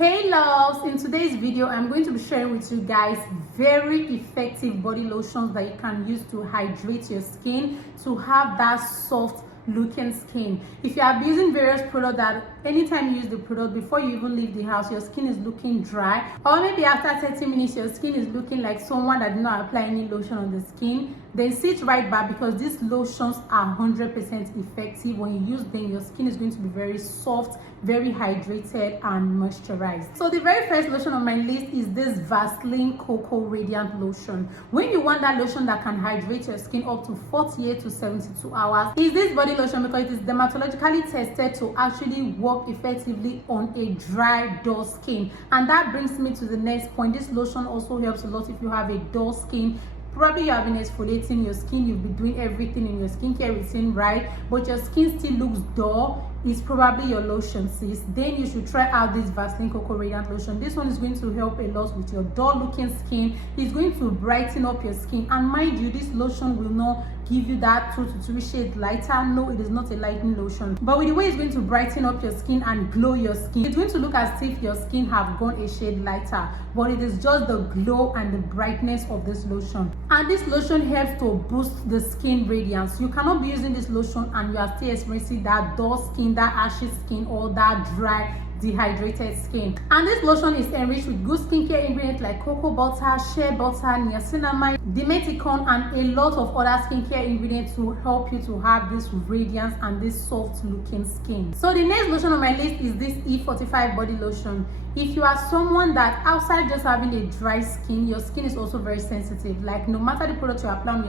Hey loves, in today's video I'm going to be sharing with you guys very effective body lotions that you can use to hydrate your skin to have that soft looking skin. If you are using various products that anytime you use the product before you even leave the house your skin is looking dry, or maybe after 30 minutes your skin is looking like someone that did not apply any lotion on the skin, then sit right back because these lotions are 100% effective. When you use them your skin is going to be very soft, very hydrated and moisturized. So the very first lotion on my list is this Vaseline Cocoa Radiant Lotion. When you want that lotion that can hydrate your skin up to 48 to 72 hours, is this body lotion because it is dermatologically tested to actually work effectively on a dry, dull skin. And that brings me to the next point. This lotion also helps a lot if you have a dull skin. Probably you have been exfoliating your skin, you've been doing everything in your skincare routine right, but your skin still looks dull. It's probably your lotion, sis. Then you should try out this Vaseline Cocoa Radiant Lotion. This one is going to help a lot with your dull looking skin. It's going to brighten up your skin, and mind you, this lotion will not give you that 2 to 3 shades lighter. No, it is not a lightening lotion, but with the way it's going to brighten up your skin and glow your skin, it's going to look as if your skin have gone a shade lighter, but it is just the glow and the brightness of this lotion. And this lotion helps to boost the skin radiance. You cannot be using this lotion and you are still experiencing that dull skin, that ashy skin, or that dry, dehydrated skin. And this lotion is enriched with good skincare ingredients like cocoa butter, shea butter, niacinamide, dimeticon, and a lot of other skincare ingredients to help you to have this radiance and this soft looking skin. So the next lotion on my list is this E45 body lotion. If you are someone that outside just having a dry skin, your skin is also very sensitive. Like no matter the product you apply on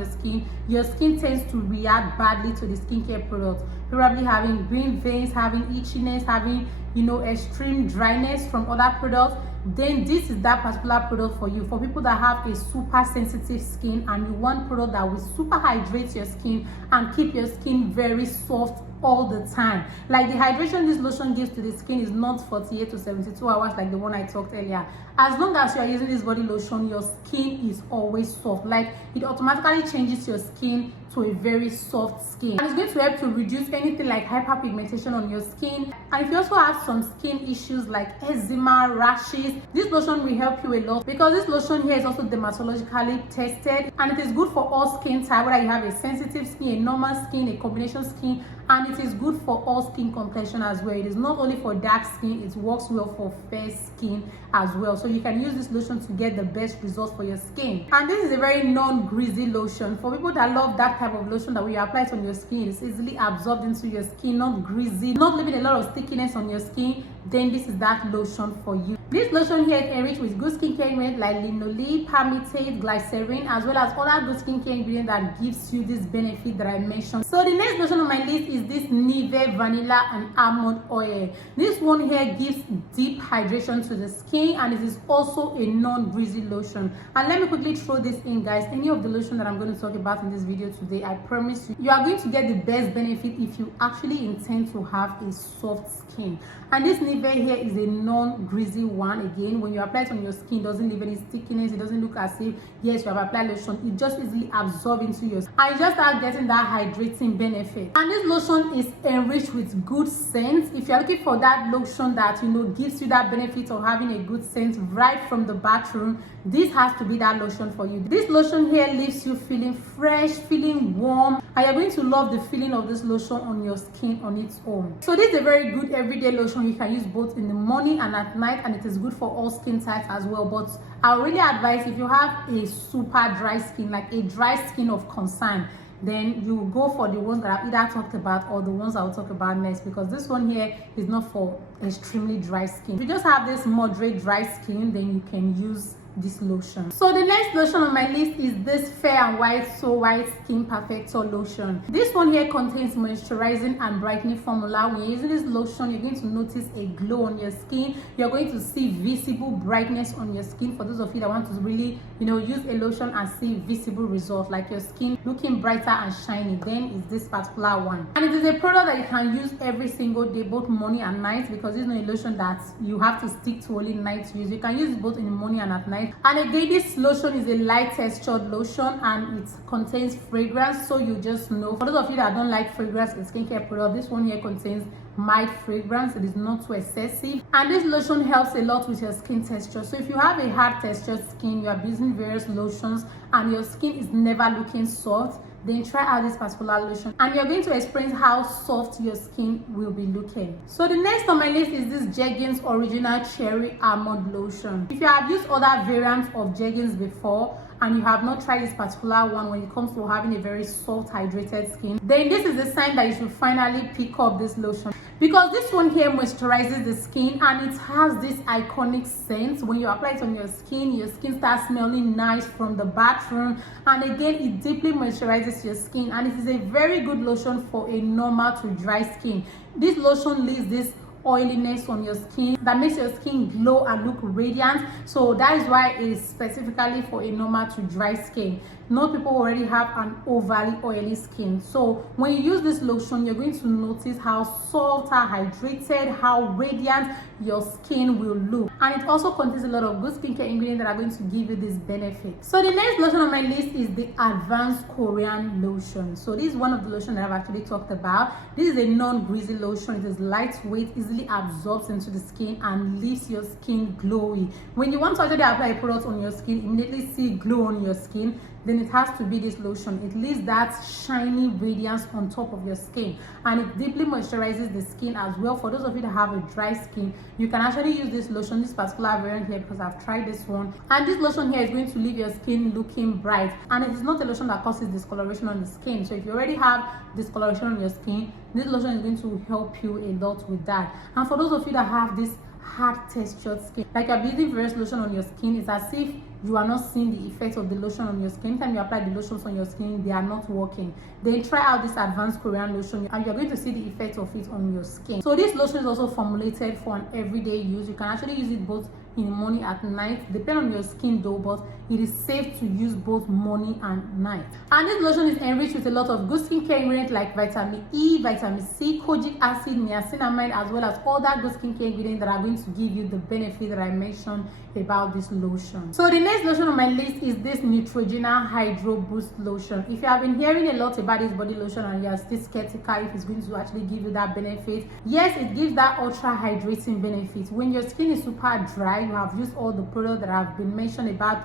your skin tends to react badly to the skincare product. Probably having green veins, having itchiness, having extreme dryness from other products, then this is that particular product for you. For people that have a super sensitive skin and you want product that will super hydrate your skin and keep your skin very soft all the time. Like the hydration this lotion gives to the skin is not 48 to 72 hours like the one I talked earlier. As long as you are using this body lotion, your skin is always soft. Like it automatically changes your skin to a very soft skin, and it's going to help to reduce anything like hyperpigmentation on your skin. And if you also have some skin issues like eczema, rashes, this lotion will help you a lot because this lotion here is also dermatologically tested, and it is good for all skin type, whether you have a sensitive skin, a normal skin, a combination skin, and it is good for all skin complexion as well. It is not only for dark skin, it works well for fair skin as well. So you can use this lotion to get the best results for your skin. And this is a very non-greasy lotion. For people that love that type of lotion that when you apply it on your skin, it's easily absorbed into your skin, not greasy, not leaving a lot of stickiness on your skin, then this is that lotion for you. This lotion here is enriched with good skincare ingredients like linolene, palmitate, glycerin, as well as other good skincare ingredients that gives you this benefit that I mentioned. So the next lotion on my list is this Nivea Vanilla and Almond Oil. This one here gives deep hydration to the skin, and it is also a non-greasy lotion. And let me quickly throw this in, guys. Any of the lotion that I'm going to talk about in this video today, I promise you, you are going to get the best benefit if you actually intend to have a soft skin. And this Nivea here is a non-greasy one. Again, when you apply it on your skin, it doesn't leave any stickiness. It doesn't look as if, yes, you have applied lotion. It just easily absorbs into your skin, and you just start getting that hydrating benefit. And this lotion is enriched with good scent. If you're looking for that lotion that gives you that benefit of having a good scent right from the bathroom, this has to be that lotion for you. This lotion here leaves you feeling fresh, feeling warm, and you're going to love the feeling of this lotion on your skin on its own. So this is a very good everyday lotion. You can use both in the morning and at night, and it is good for all skin types as well. But I really advise, if you have a super dry skin, like a dry skin of concern, then you go for the ones that I've either talked about or the ones I will talk about next, because this one here is not for extremely dry skin. If you just have this moderate dry skin, then you can use this lotion. So the next lotion on my list is this Fair and White So White Skin Perfector lotion. This one here contains moisturizing and brightening formula. When you're using this lotion, you're going to notice a glow on your skin. You're going to see visible brightness on your skin. For those of you that want to really use a lotion and see visible results, like your skin looking brighter and shiny, then it's this particular one. And it is a product that you can use every single day, both morning and night, because it's not a lotion that you have to stick to only night use. You can use it both in the morning and at night. And again, this lotion is a light textured lotion and it contains fragrance, so you just know. For those of you that don't like fragrance in skincare product, this one here contains mild fragrance. It is not too excessive, and this lotion helps a lot with your skin texture. So if you have a hard textured skin, you are using various lotions and your skin is never looking soft, then try out this particular lotion and you're going to experience how soft your skin will be looking. So the next on my list is this Jergens Original Cherry Almond Lotion. If you have used other variants of Jergens before and you have not tried this particular one when it comes to having a very soft hydrated skin, then this is the sign that you should finally pick up this lotion, because this one here moisturizes the skin and it has this iconic scent. When you apply it on your skin starts smelling nice from the bathroom, and again it deeply moisturizes your skin, and it is a very good lotion for a normal to dry skin. This lotion leaves this oiliness on your skin that makes your skin glow and look radiant. So that is why it is specifically for a normal to dry skin. Most people already have an overly oily skin, so when you use this lotion, you're going to notice how soft, how hydrated, how radiant your skin will look. And it also contains a lot of good skincare ingredients that are going to give you this benefit. So the next lotion on my list is the Advanced Korean Lotion. So this is one of the lotions that I've actually talked about. This is a non-greasy lotion. It is lightweight, easily absorbs into the skin and leaves your skin glowy. When you want to actually apply a product on your skin, immediately see glow on your skin, then it has to be this lotion. It leaves that shiny radiance on top of your skin, and it deeply moisturizes the skin as well. For those of you that have a dry skin, you can actually use this lotion, this particular variant here, because I've tried this one, and this lotion here is going to leave your skin looking bright, and it is not a lotion that causes discoloration on the skin. So if you already have discoloration on your skin, this lotion is going to help you a lot with that. And for those of you that have this hard textured skin, like you're using various lotion on your skin, it's as if you are not seeing the effect of the lotion on your skin. Anytime you apply the lotions on your skin, they are not working. Then try out this Advanced Korean Lotion and you're going to see the effect of it on your skin. So this lotion is also formulated for an everyday use. You can actually use it both in the morning, at night, depend on your skin though, but it is safe to use both morning and night. And this lotion is enriched with a lot of good skincare ingredients like vitamin E, vitamin C, kojic acid, niacinamide, as well as other good skincare ingredients that are going to give you the benefit that I mentioned about this lotion. So the next lotion on my list is this Neutrogena Hydro Boost Lotion. If you have been hearing a lot about this body lotion and you are still skeptical if it's going to actually give you that benefit, yes, it gives that ultra hydrating benefit. When your skin is super dry, you have used all the products that have been mentioned about,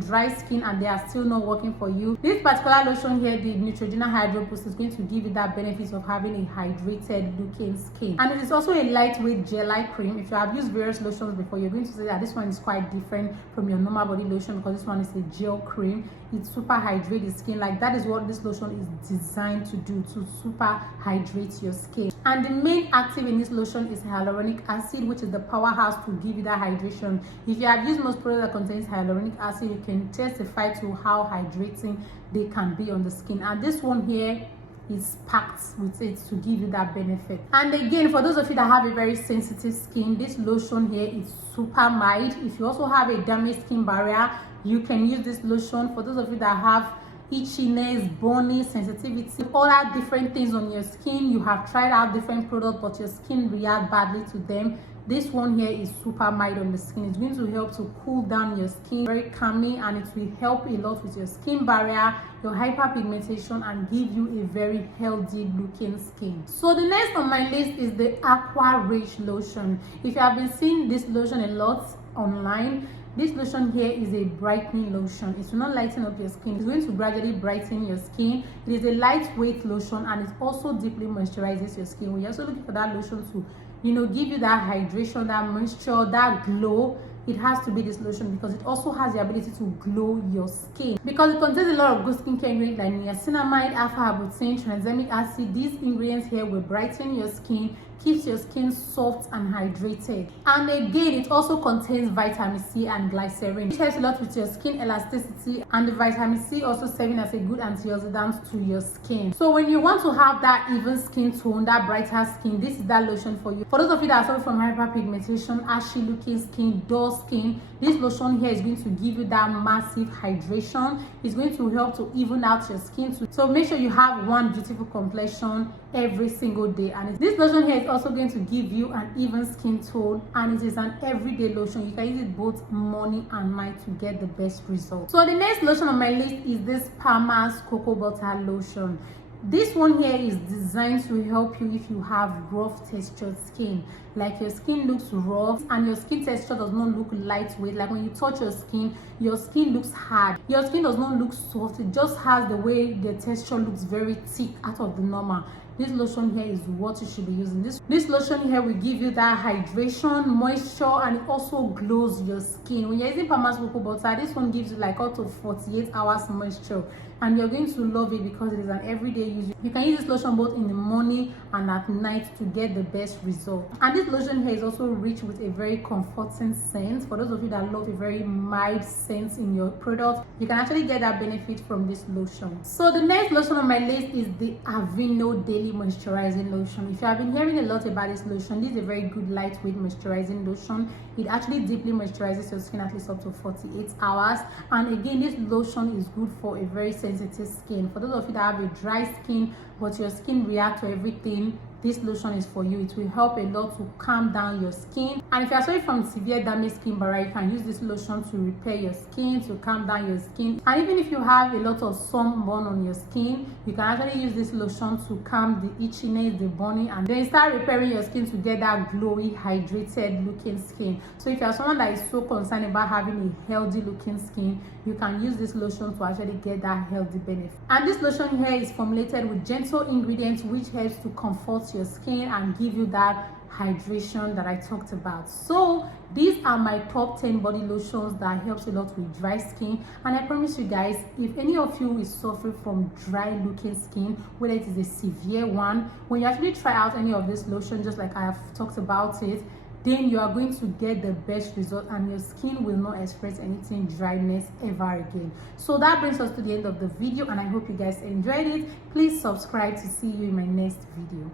dry skin, and they are still not working for you, this particular lotion here, the Neutrogena Hydro Boost, is going to give you that benefit of having a hydrated looking skin. And it is also a lightweight gel-like cream. If you have used various lotions before, you're going to see that this one is quite different from your normal body lotion, because this one is a gel cream. It super hydrates the skin. Like, that is what this lotion is designed to do, to super hydrate your skin. And the main active in this lotion is hyaluronic acid, which is the powerhouse to give you that hydration. If you have used most products that contains hyaluronic acid, you can testify to how hydrating they can be on the skin. And this one here is packed with it to give you that benefit. And again, for those of you that have a very sensitive skin, this lotion here is super mild. If you also have a damaged skin barrier, you can use this lotion. For those of you that have itchiness, burning, sensitivity, all that different things on your skin, you have tried out different products but your skin reacts badly to them, this one here is super mild on the skin. It's going to help to cool down your skin, very calming, and it will help a lot with your skin barrier, your hyperpigmentation, and give you a very healthy looking skin. So the next on my list is the Aqua Rich Lotion. If you have been seeing this lotion a lot online, this lotion here is a brightening lotion. It will not lighten up your skin. It's going to gradually brighten your skin. It is a lightweight lotion, and it also deeply moisturizes your skin. We're also looking for that lotion to give you that hydration, that moisture, that glow. It has to be this lotion because it also has the ability to glow your skin, because it contains a lot of good skincare ingredients like niacinamide, alpha-hydroxy, tranexamic acid. These ingredients here will brighten your skin, keeps your skin soft and hydrated. And again, it also contains vitamin C and glycerin, which helps a lot with your skin elasticity, and the vitamin C also serving as a good antioxidant to your skin. So when you want to have that even skin tone, that brighter skin, this is that lotion for you. For those of you that are suffering from hyperpigmentation, ashy looking skin, dull skin, this lotion here is going to give you that massive hydration. It's going to help to even out your skin too. So make sure you have one beautiful complexion every single day. And this lotion here is also going to give you an even skin tone, and it is an everyday lotion. You can use it both morning and night to get the best results. So the next lotion on my list is this Palmer's Cocoa Butter Lotion. This one here is designed to help you if you have rough textured skin, like your skin looks rough and your skin texture does not look lightweight. Like when you touch your skin looks hard, your skin does not look soft, it just has the way the texture looks very thick out of the normal. This lotion here is what you should be using. This lotion here will give you that hydration, moisture, and it also glows your skin. When you're using Palmer's cocoa butter, this one gives you like up to 48 hours moisture, and you're going to love it because it is an everyday use. You can use this lotion both in the morning and at night to get the best result. And this lotion here is also rich with a very comforting scent. For those of you that love a very mild scent in your product, you can actually get that benefit from this lotion. So the next lotion on my list is the Aveeno Daily Moisturizing Lotion. If you have been hearing a lot about this lotion, this is a very good lightweight moisturizing lotion. It actually deeply moisturizes your skin at least up to 48 hours. And again, this lotion is good for a very sensitive skin. For those of you that have a dry skin but your skin reacts to everything, this lotion is for you. It will help a lot to calm down your skin. And if you are suffering from severe damaged skin barrier, you can use this lotion to repair your skin, to calm down your skin. And even if you have a lot of sunburn on your skin, you can actually use this lotion to calm the itchiness, the burning, and then start repairing your skin to get that glowy, hydrated looking skin. So if you are someone that is so concerned about having a healthy looking skin, you can use this lotion to actually get that healthy benefit. And this lotion here is formulated with gentle ingredients which helps to comfort your skin and give you that hydration that I talked about. So these are my top 10 body lotions that helps a lot with dry skin. And I promise you guys, if any of you is suffering from dry looking skin, whether it is a severe one, when you actually try out any of this lotion, just like I have talked about it, then you are going to get the best result and your skin will not express anything dryness ever again. So that brings us to the end of the video, and I hope you guys enjoyed it. Please subscribe to see you in my next video.